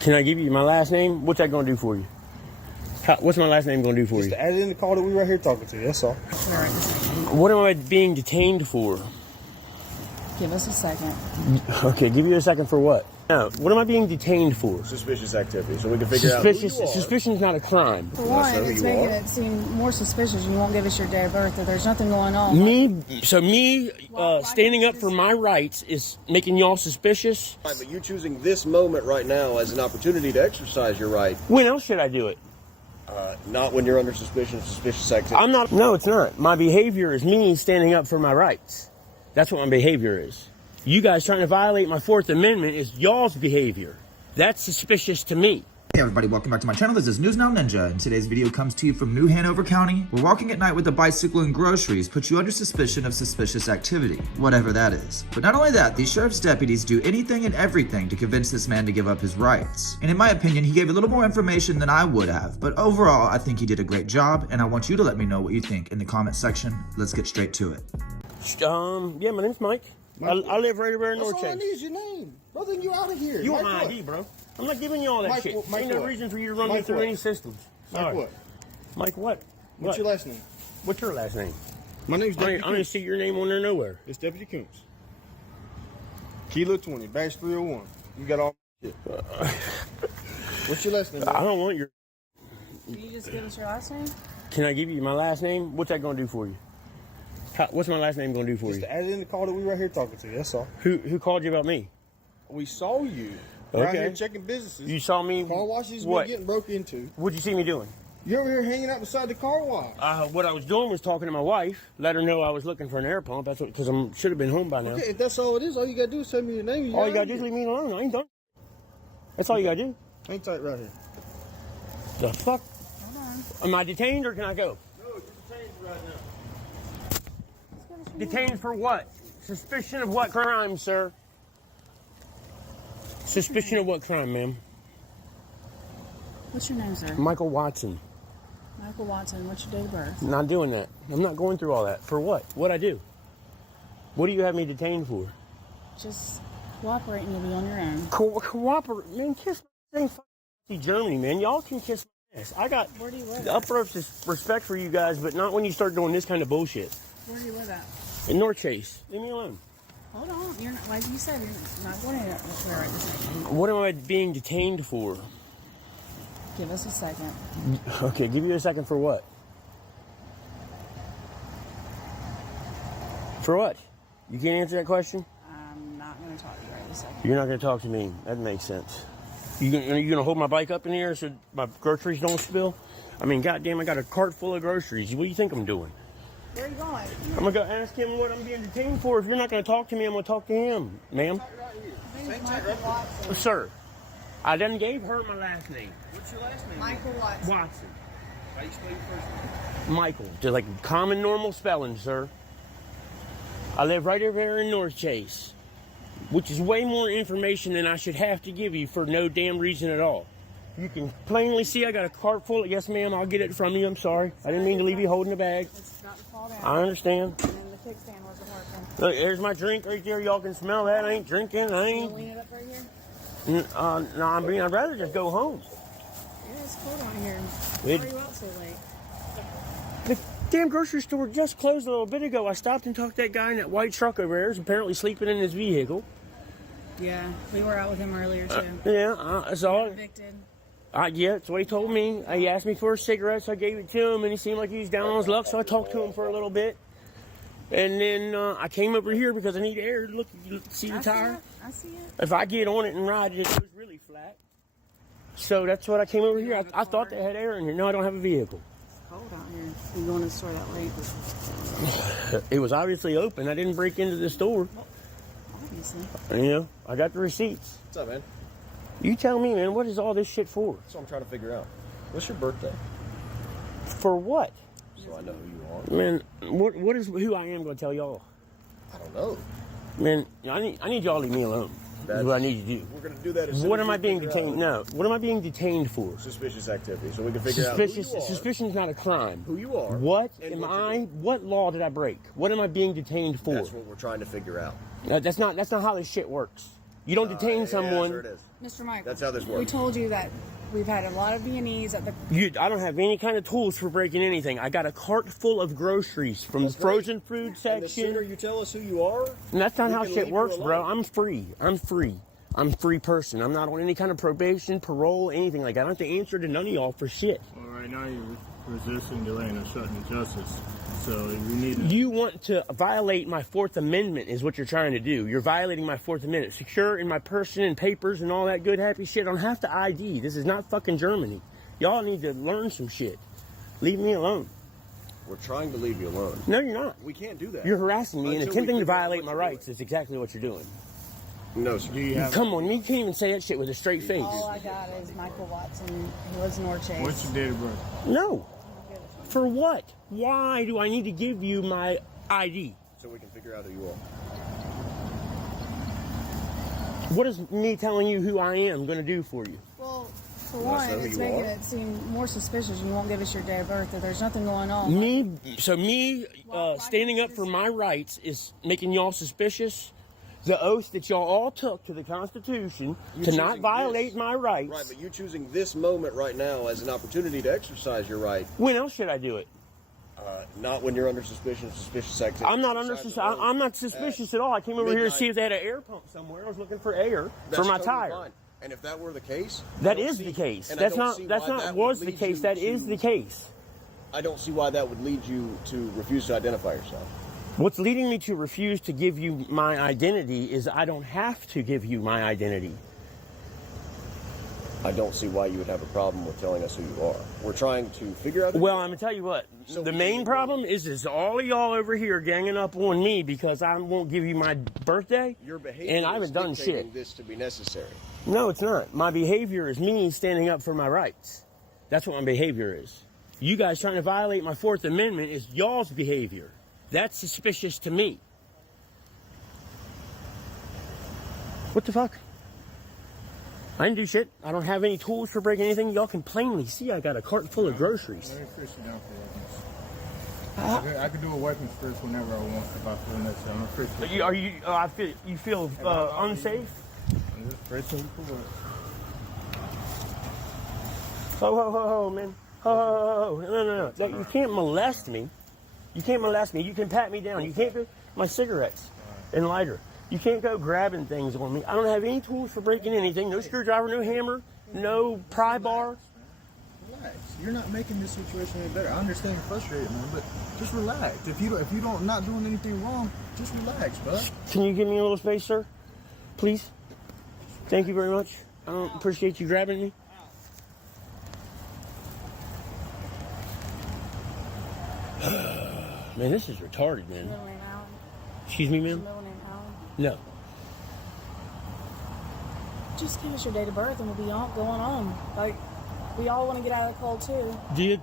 Can I give you my last name? What's that going to do for you? What's my last name going to do for you? Just add it in the call that we right here talking to you. That's all. What am I being detained for? Give us a second. Okay, give you a second for what? No, what am I being detained for? Suspicious activity, so we can figure out who you are. Suspicion is not a crime. For one, it's making it seem more suspicious. You won't give us your day of birth, or there's nothing going on. Me standing up for my rights is making y'all suspicious? Right, but you choosing this moment right now as an opportunity to exercise your right. When else should I do it? Not when you're under suspicion of suspicious activity. I'm not. No, it's not. My behavior is me standing up for my rights. That's what my behavior is. You guys trying to violate my Fourth Amendment is y'all's behavior. That's suspicious to me. Hey everybody, welcome back to my channel. This is News Now Ninja, and today's video comes to you from New Hanover County, where walking at night with a bicycle and groceries puts you under suspicion of suspicious activity, whatever that is. But not only that, these sheriff's deputies do anything and everything to convince this man to give up his rights. And in my opinion, he gave a little more information than I would have, but overall, I think he did a great job, and I want you to let me know what you think in the comment section. Let's get straight to it. Yeah, my name's Mike. I live right over in North That's all I Chase. need is your name. Brother, you out of here. You want Mike my what? ID, bro. I'm not giving you all that Mike, shit. Mike Ain't no what? reason for you to run me Mike through what? any systems. Mike Sorry. what? Mike what? What's your last name? What's your last name? My name's I Deputy don't Koontz. see your name on there nowhere. It's Deputy Koontz. Kilo 20, badge 301. You got all shit. What's your last name? I don't want your... Can you just give us your last name? Can I give you my last name? What's that going to do for you? What's my last name going to do for Just you? add it in the call that we right here talking to you. That's all. Who called you about me? We saw you around Okay. here checking businesses. You saw me... Car washes What? been getting broke into. What'd you see me doing? You're over here hanging out beside the car wash. What I was doing was talking to my wife, let her know I was looking for an air pump. That's what, because I should have been home by now. Okay, if that's all it is, all you gotta do is tell me your name. All you gotta do is leave me alone. I ain't done. That's all you gotta do. Hang tight right here. The fuck? Hold on. Am I detained or can I go? No, you're detained right now. Detained for what? Suspicion of what crime, sir? Suspicion of what crime, ma'am? What's your name, sir? Michael Watson. Michael Watson. What's your date of birth? Not doing that. I'm not going through all that. For what? What'd I do? What do you have me detained for? Just cooperate and you'll be on your own. Cooperate, man. Kiss my fucking Germany, man. Y'all can kiss my ass. I got Where do you live? the utmost respect for you guys, but not when you start doing this kind of bullshit. Where do you live at? In North Chase. Leave me alone. Hold on. You're not, like you said, you're not going to right this second. What am I being detained for? Give us a second. Okay, give you a second for what? For what? You can't answer that question? I'm not going to talk to you right this second. You're not going to talk to me. That makes sense. You gonna hold my bike up in here so my groceries don't spill? I mean, goddamn, I got a cart full of groceries. What do you think I'm doing? Where are you going? I'm going to go ask him what I'm being detained for. If you're not going to talk to me, I'm going to talk to him, ma'am. My name is Michael Watson. Sir, I done gave her my last name. What's your last name? Michael Watson. Watson. How you spell your first name? Michael. Just like common normal spelling, sir. I live right over here in North Chase, which is way more information than I should have to give you for no damn reason at all. You can plainly see I got a cart full of, yes ma'am, I'll get it from you, I'm sorry. I didn't mean to leave you holding the bag. It's about to fall down. I understand. And then the kickstand wasn't working. Look, there's my drink right there. Y'all can smell that. I ain't drinking. I Can you ain't. lean it up right here? No, I mean, I'd rather just go home. Yeah, it's cold on here. Why It- are you out so late? The damn grocery store just closed a little bit ago. I stopped and talked to that guy in that white truck over there. He's apparently sleeping in his vehicle. Yeah, we were out with him earlier too. Yeah, that's all. Evicted. Yeah, that's what he told me. He asked me for a cigarette, so I gave it to him, and he seemed like he was down on his luck, so I talked to him for a little bit. And then I came over here because I need air. Look, you see the tire? I see it. If I get on it and ride it, it goes really flat. So that's what I came over here. I thought they had air in here. No, I don't have a vehicle. It's cold out here. You going to the store that late? It was obviously open. I didn't break into the store. Obviously. You know, I got the receipts. What's up, man? You tell me, man, what is all this shit for? That's what I'm trying to figure out. What's your birthday? For what? So I know who you are. Man, what is who I am going to tell y'all? I don't know. Man, I need y'all to leave me alone. That's what I need you to do. We're going to do that as soon What as am we I being figure detained? out No. What am I being detained for? Suspicious activity, so we can figure out who you are. Suspicion is not a crime. Who you are. What and am what you're I? doing. What law did I break? What am I being detained for? That's what we're trying to figure out. That's not how this shit works. You don't detain someone. Sure it is. Mr. Michael, That's how this we works. told you that we've had a lot of B&Es at the. I don't have any kind of tools for breaking anything. I got a cart full of groceries from the frozen food And the section. sooner you tell us who you are, And that's not we how can shit leave works, you bro. alone. I'm free. I'm a free person. I'm not on any kind of probation, parole, anything like that. I don't have to answer to none of y'all for shit. Well, right now you're resisting, delaying, obstructing justice. So you need to... You want to violate my Fourth Amendment is what you're trying to do. You're violating my Fourth Amendment. Secure in my person and papers and all that good happy shit. I don't have to ID. This is not fucking Germany. Y'all need to learn some shit. Leave me alone. We're trying to leave you alone. No, you're not. We can't do that. You're harassing me and Until we attempting to figure out violate what my you're rights is exactly what you're doing. No, sir. Do you have... Come on, you can't even say that shit with a straight face. All I got is Michael Watson. He lives in North Chase. What's your date of birth? No. For what? Why do I need to give you my ID? So we can figure out who you are. What is me telling you who I am going to do for you? Well, for Let us one, know who it's you making are. it seem more suspicious. You won't give us your day of birth. That there's nothing going on. Me Why standing can't up you for just- my rights is making y'all suspicious. The oath that y'all all took to the Constitution You to not choosing violate this. my rights. Right, but you choosing this moment right now as an opportunity to exercise your right, When else should I do it? not when you're under suspicion of suspicious activity. I'm not under Besides sus- the road. I'm not suspicious at all. I came over here to midnight. see if they had an air pump somewhere. I was looking for air That's for my totally tire. fine. And if that were the case, That I don't is see- the case. and I That's don't not. see That's why not that was would the lead case. you That is to- the case. I don't see why that would lead you to refuse to identify yourself. What's leading me to refuse to give you my identity is I don't have to give you my identity. I don't see why you would have a problem with telling us who you are. We're trying to figure out. Well, I'm gonna tell you what. So The we main can- problem is all of y'all over here ganging up on me because I won't give you my birthday, Your behavior and I is haven't done dictating shit. this to be necessary. No, it's not. My behavior is me standing up for my rights. That's what my behavior is. You guys trying to violate my Fourth Amendment is y'all's behavior. That's suspicious to me. What the fuck? I didn't do shit. I don't have any tools for breaking anything. Y'all can plainly see I got a cart full of groceries. Let me fish you down for weapons. I can do a weapons first whenever I want if I feel necessary. I'm a Christian. Are you? You feel unsafe? I'm just pressing you for what? Ho, man. Ho. No. You can't molest me. You can't molest me. You can pat me down. You can't go my cigarettes and lighter. You can't go grabbing things on me. I don't have any tools for breaking anything. No screwdriver, no hammer, no pry bar. Relax. You're not making this situation any better. I understand you're frustrated, man, but just relax. If you don't not doing anything wrong, just relax, bud. Can you give me a little space, sir? Please? Thank you very much. I don't appreciate you grabbing me. Man, this is retarded, man. Middle name Alan. Excuse me, ma'am? Middle name Alan. No. Just give us your date of birth and we'll be on going on. Like, we all want to get out of the cold too. Do you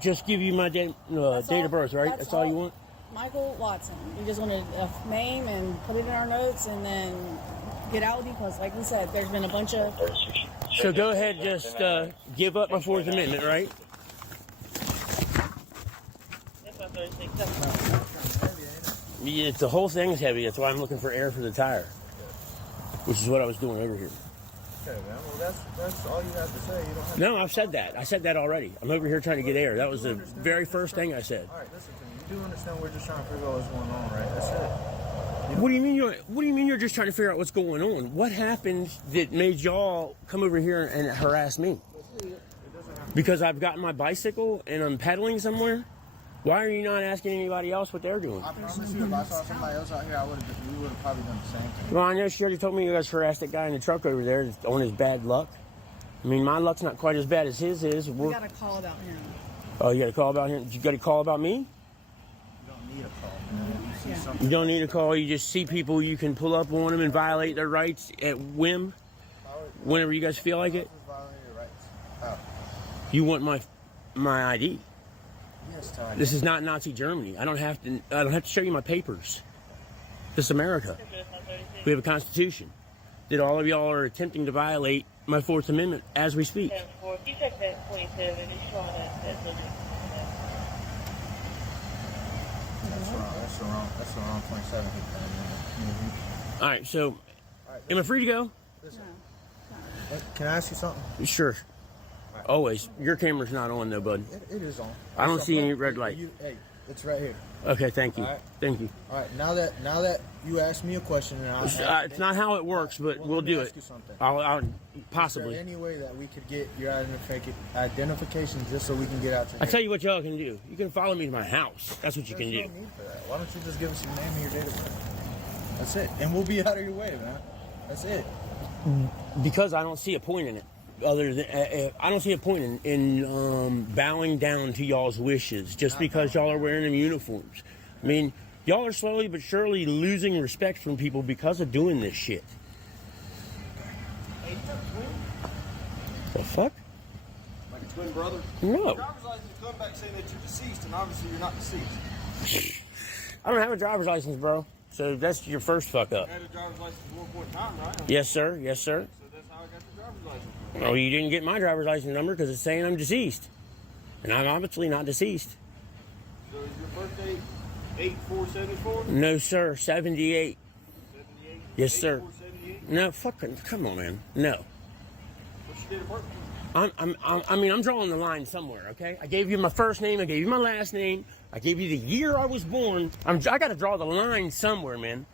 just give you my date That's all- of birth, right? That's all you want? Michael Watson. You just want a name and put it in our notes and then get out with you because, like we said, there's been a bunch of. So go ahead, just give up my Fourth Amendment, right? Yeah, the whole thing is heavy. That's why I'm looking for air for the tire, which is what I was doing over here. Okay, man. Well, that's all you have to say. You don't have No, I've said that. I said that already. I'm over here trying to get air. That was the very first thing I said. All right, listen to me. You do understand we're just trying to figure out what's going on, right? That's it. What do you mean you're just trying to figure out what's going on? What happened that made y'all come over here and harass me? Because I've gotten my bicycle and I'm pedaling somewhere? Why are you not asking anybody else what they're doing? I promise you, if I saw somebody else out here, we would have probably done the same thing. Well, I know she already told me you guys harassed that guy in the truck over there on his bad luck. I mean, my luck's not quite as bad as his is. We got a call about him. Oh, you got a call about him? You got a call about me? You don't need a call, man. You see something. You don't need a call. You just see people, you can pull up on them and violate their rights at whim whenever you guys feel like it. Violating your rights. How? You want my ID. Yes, Ty. This is not Nazi Germany. I don't have to show you my papers. This is America. We have a constitution that all of y'all are attempting to violate my Fourth Amendment as we speak. That's wrong. That's the wrong 27. All right, so All right, am I free to go? listen. Can I ask you something? Sure. Always. Your camera's not on though, bud. It is on. I don't It's see on. any red light. Hey, it's right here. Okay, thank you. All right. Thank you. All right, now that you asked me a question, and It's not how it works, but Well, we'll let me do ask it. you something. I'll Is possibly. there any way that we could get your identification just so we can get out your I tell you what y'all can do. You can follow me to my house. That's what you can There's do. no need for that. Why don't you just give us your name and your date of birth? That's it. And we'll be out of your way, man. That's it. Because I don't see a point in it. Other than I don't see a point in bowing down to y'all's wishes just because y'all are wearing them uniforms. I mean, y'all are slowly but surely losing respect from people because of doing this shit. Hey, you got a twin? The fuck? Like a twin brother? No. Driver's license come back saying that you're deceased, and obviously you're not deceased. I don't have a driver's license, bro. So that's your first fuck up. You had a driver's license at one point in time, right? Yes, sir. Yes, sir. So that's how I got the driver's license. Oh, you didn't get my driver's license number because it's saying I'm deceased. And I'm obviously not deceased. So is your birthday 8474? No, sir. 78. 78? Yes, sir. 8478? No, fucking, come on, man. No. What's your date of birth? I'm drawing the line somewhere, okay? I gave you my first name. I gave you my last name. I gave you the year I was born. I got to draw the line somewhere, man.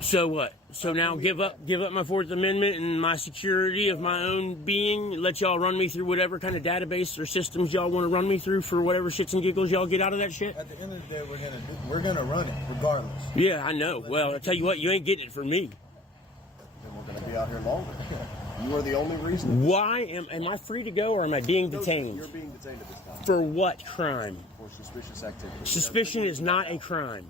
So what? So now give up my Fourth Amendment and my security of my own being. Let y'all run me through whatever kind of database or systems y'all want to run me through for whatever shits and giggles y'all get out of that shit. At the end of the day, we're gonna run it regardless. Yeah, I know. Well, I tell you what, you ain't getting it from me. Then we're going to be out here longer. You are the only reason. Why am I free to go or am I being detained? You're being detained at this time For what crime? for suspicious activity. Suspicion is not a crime.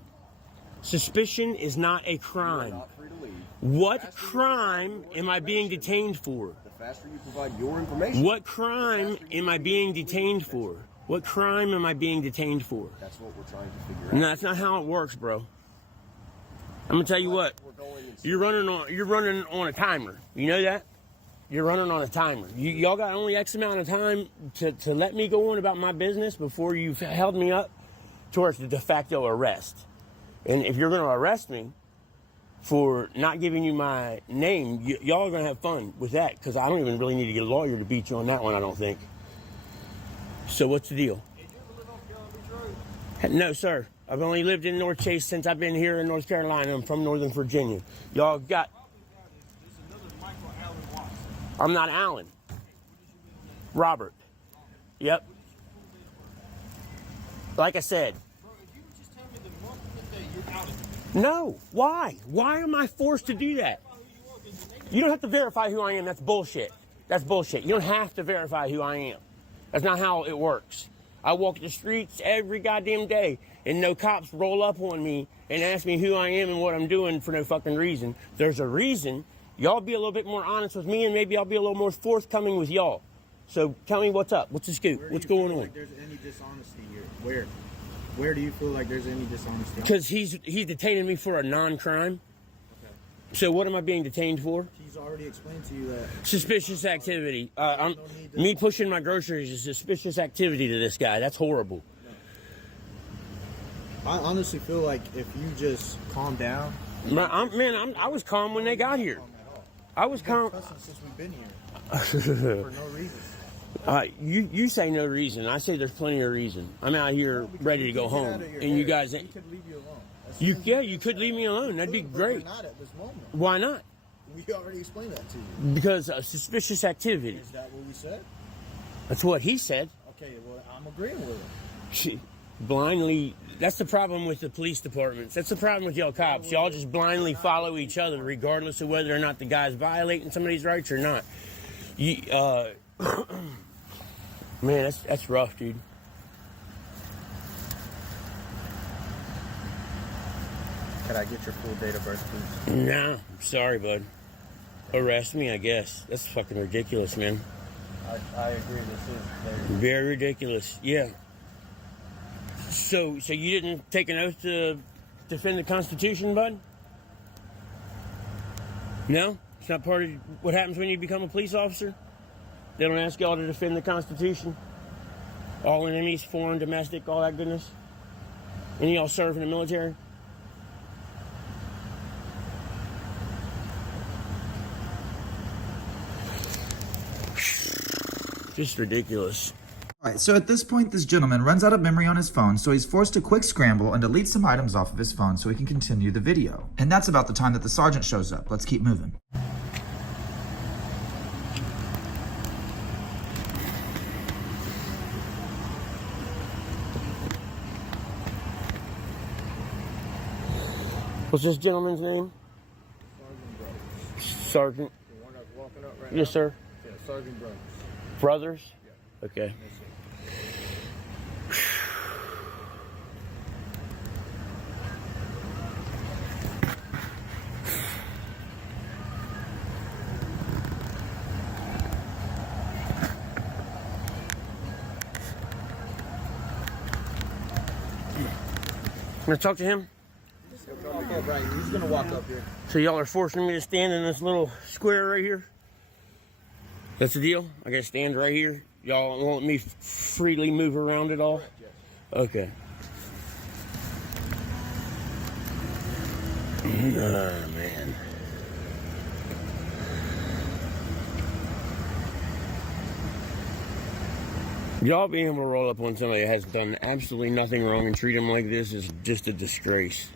Suspicion is not a You're crime. not free to leave. What crime am I being detained for? The faster you provide your information, What crime am I being detained for? What crime am I being detained for? that's what we're trying to figure out. No, that's not how it works, bro. I'm gonna tell you what. We're going in You're running on a timer. You know that? You're running on a timer. Y'all got only X amount of time to let me go on about my business before you've held me up towards the de facto arrest. And if you're going to arrest me for not giving you my name, y'all are going to have fun with that because I don't even really need to get a lawyer to beat you on that one, I don't think. So what's the deal? Did you ever live on Carolina Beach Road? No, sir. I've only lived in North Chase since I've been here in North Carolina. I'm from Northern Virginia. Y'all got... There's another Michael Allen Watson. I'm not Alan. Robert. Yep. Like I said. Bro, if you would just tell me the month and the day, you're out of here. No. Why? Why am I forced to do that? You don't have to verify who I am. That's bullshit. That's bullshit. You don't have to verify who I am. That's not how it works. I walk the streets every goddamn day, and no cops roll up on me and ask me who I am and what I'm doing for no fucking reason. There's a reason. Y'all be a little bit more honest with me, and maybe I'll be a little more forthcoming with y'all. So tell me what's up. What's the scoop? Where do What's you feel going on? like there's any dishonesty here? Where do you feel like there's any dishonesty? Because he's detaining me for a non-crime. Okay. So what am I being detained for? He's already explained to you that. Suspicious activity. Me pushing my groceries is suspicious activity to this guy. That's horrible. I honestly feel like if you just calm down. I was calm when they got here. I was calm. Since we've been here. For no reason. You say no reason. I say there's plenty of reason. I'm out here ready to go home, and you guys. We could leave you alone. You could leave me alone. That'd be great. We're not at this moment. Why not? We already explained that to you. Because of suspicious activity. Is that what we said? That's what he said. Okay, well, I'm agreeing with him. Blindly. That's the problem with the police departments. That's the problem with y'all cops. Y'all just blindly follow each other, regardless of whether or not the guy's violating somebody's rights or not. Man, that's rough, dude. Can I get your full date of birth, please? Nah, I'm sorry, bud. Arrest me, I guess. That's fucking ridiculous, man. I agree. This is Very ridiculous. Yeah. So you didn't take an oath to defend the Constitution, bud? No? It's not part of what happens when you become a police officer? They don't ask y'all to defend the Constitution? All enemies, foreign, domestic, all that goodness? Any of y'all serve in the military? Just ridiculous. Alright, so at this point, this gentleman runs out of memory on his phone, so he's forced to quick scramble and delete some items off of his phone so he can continue the video. And that's about the time that the sergeant shows up. Let's keep moving. What's this gentleman's name? Sergeant. The one that's walking up right Yes, sir. now? Yeah, Sergeant Brothers. Brothers? Yeah. Okay. Can I talk to him? Yeah, Brian, he's gonna walk up here. So y'all are forcing me to stand in this little square right here? That's the deal? I gotta stand right here? Y'all won't let me freely move around at all? Okay. Oh, man. Y'all being able to roll up on somebody that has done absolutely nothing wrong and treat them like this is just a disgrace.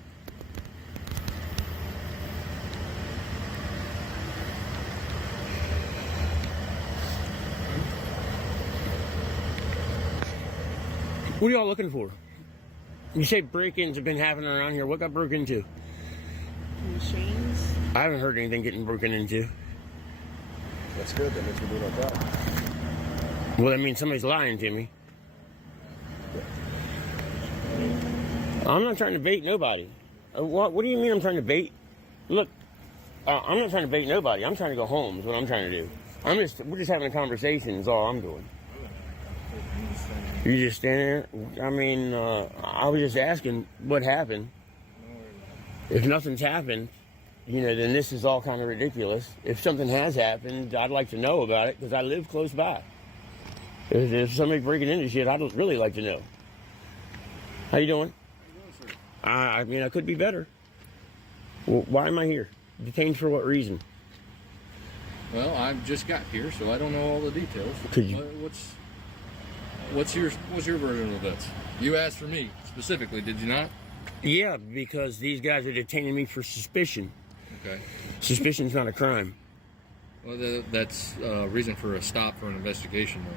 What are y'all looking for? You say break-ins have been happening around here. What got broken into? Machines. I haven't heard anything getting broken into. That's good. That means we're doing our job. Well, that means somebody's lying to me. I'm not trying to bait nobody. What do you mean I'm trying to bait? Look, I'm not trying to bait nobody. I'm trying to go home is what I'm trying to do. We're just having a conversation is all I'm doing. You just standing there? I mean, I was just asking what happened. If nothing's happened, you know, then this is all kind of ridiculous. If something has happened, I'd like to know about it because I live close by. If somebody breaking into shit, I'd really like to know. How you doing? I mean, I could be better. Well, why am I here? Detained for what reason? Well, I just got here, so I don't know all the details. Could you- What's your version of this? You asked for me specifically, did you not? Yeah, because these guys are detaining me for suspicion. Okay. Suspicion's not a crime. Well, that's a reason for a stop for an investigation, though.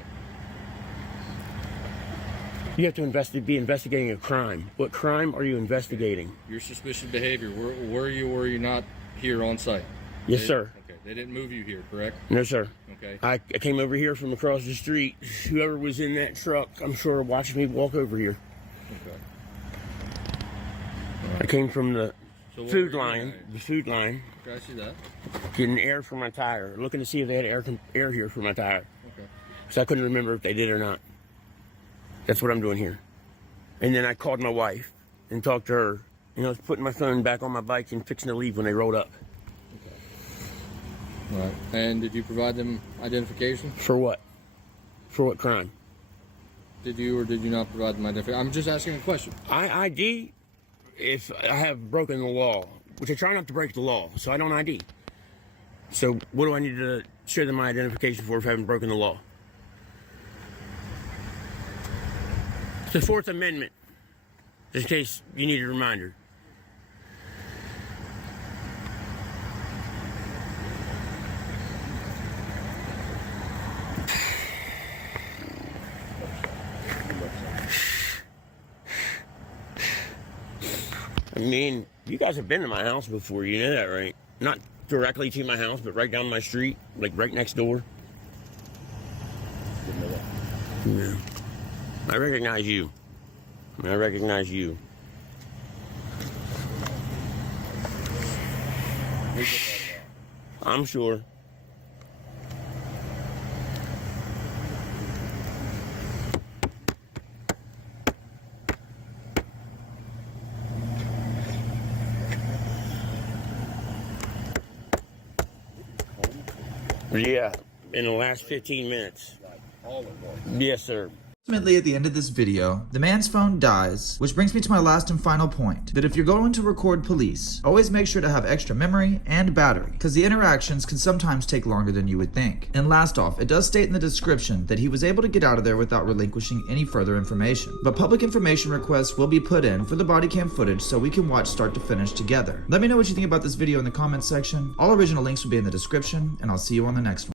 You have to be investigating a crime. What crime are you investigating? Your suspicious behavior. Were you or were you not here on site? Yes, sir. Okay. They didn't move you here, correct? No, sir. Okay. I came over here from across the street. Whoever was in that truck, I'm sure, watched me walk over here. Okay. I came from the So what food were you line. doing? The food line. Okay, I see that. Getting air for my tire. Looking to see if they had air here for my tire. Okay. So I couldn't remember if they did or not. That's what I'm doing here. And then I called my wife and talked to her. And I was putting my phone back on my bike and fixing to leave when they rolled up. All right. And did you provide them identification? For what? For what crime? Did you or did you not provide them identification? I'm just asking a question. I ID if I have broken the law, which I try not to break the law, so I don't ID. So what do I need to show them my identification for if I haven't broken the law? It's the Fourth Amendment, just in case you need a reminder. I mean, you guys have been to my house before, you know that, right? Not directly to my house, but right down my street, like right next door. Yeah. I recognize you. I recognize you. I'm sure. Yeah, in the last 15 minutes. Yes, sir. Ultimately, at the end of this video, the man's phone dies, which brings me to my last and final point, that if you're going to record police, always make sure to have extra memory and battery, because the interactions can sometimes take longer than you would think. And last off, it does state in the description that he was able to get out of there without relinquishing any further information. But public information requests will be put in for the body cam footage so we can watch start to finish together. Let me know what you think about this video in the comments section. All original links will be in the description, and I'll see you on the next one.